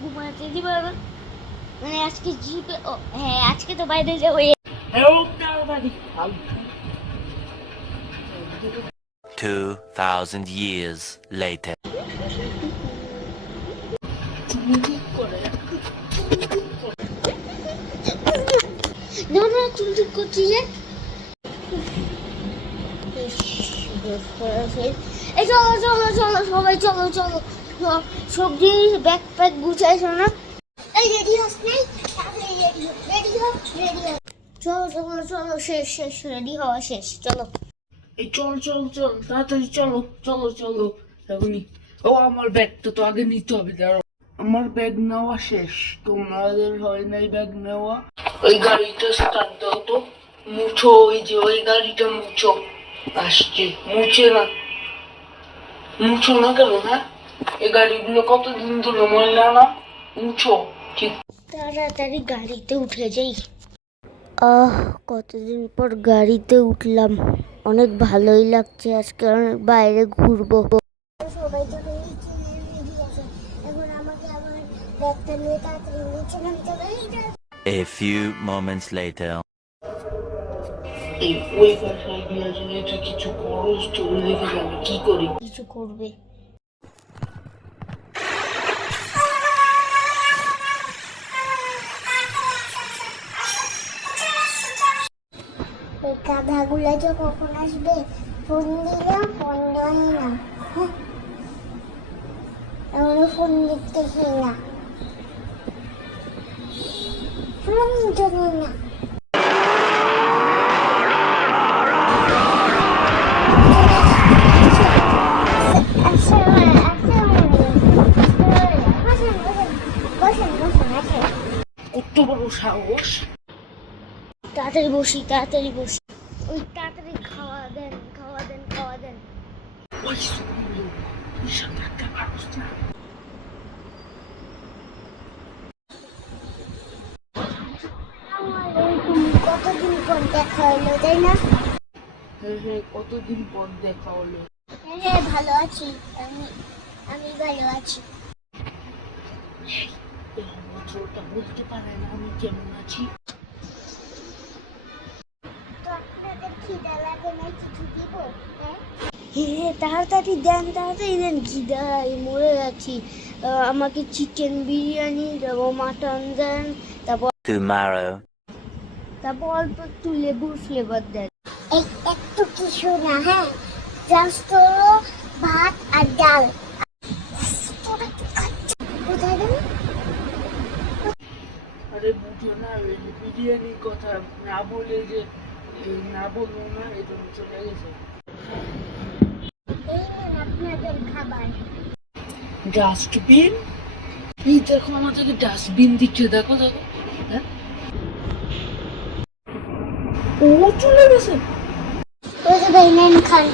ঘুমাতে দিবা না মানে আজকে জিপে হ্যাঁ আজকে তো বাইরে যাবো 2000 years later. না না চুল ঠিক করছি যে এই চলো চলো চলো সবাই চলো চলো সব জিনিস ব্যাকপ্যাক গুছাইছো না এই রেডি হস নাই রেডি হও চলো চলো চলো শেষ শেষ রেডি হওয়া শেষ চলো এই চল চল চল তাড়াতাড়ি চলো চলো চলো এখনই ও আমার ব্যাগটা তো আগে নিতে হবে দাঁড়াও আমার ব্যাগ নেওয়া শেষ তোমাদের হয় নাই ব্যাগ নেওয়া ওই গাড়িটা স্টার্ট দাও তো মুছো ওই যে ওই গাড়িটা মুছো আসছে মুছে না মুছো না কেন হ্যাঁ এই গাড়িগুলো কতদিন ধরে ময়লা না মুছো ঠিক তাড়াতাড়ি গাড়িতে উঠে যাই কতদিন পর গাড়িতে উঠলাম অনেক ভালোই লাগছে আজকে অনেক বাইরে ঘুরবো সবাই তো রেডি আছে এখন আমাকে আবার ব্যাগটা নিয়ে তাড়াতাড়ি নিচে নামতে হবে A few moments later. এই ওই ভাষায় গিয়ে যদি তুই কিছু করস চলে দেখে যাবে কি করি কিছু করবে এই গাধাগুলা যে কখন আসবে ফোন দিলাম ফোন দেওয়াই না এমন ফোন দিতেছি না ফোন দিতে না কত বড় সাহস তাড়াতাড়ি বসি ওই তাড়াতাড়ি খাওয়া দেন ওই শুনলো তুই সাথে একটা মানুষ না কতদিন পর দেখা হলো তাই না হ্যাঁ কতদিন পর দেখা হলো হ্যাঁ ভালো আছি আমি ভালো আছি বছরটা বলতে পারে না আমি কেমন আছি খিদা লাগে না কিছু দিব তাড়াতাড়ি দেন খিদায় মরে যাচ্ছি আমাকে চিকেন বিরিয়ানি দেবো মাটন দেন Tomorrow. তারপর অল্প একটু লেবুর ফ্লেভার দেন একটু কিছু না হ্যাঁ জাস্ট ভাত আর ডাল কোথায় দেন আরে বুঝো না বিরিয়ানির কথা না বলে যে না বললো না এই জন্য চলে গেছে এই নেন আপনাদের খাবার ডাস্টবিন এই দেখো আমাদেরকে ডাস্টবিন দিচ্ছে দেখো হ্যাঁ ও চলে গেছে ওই যে ভাই নেন খান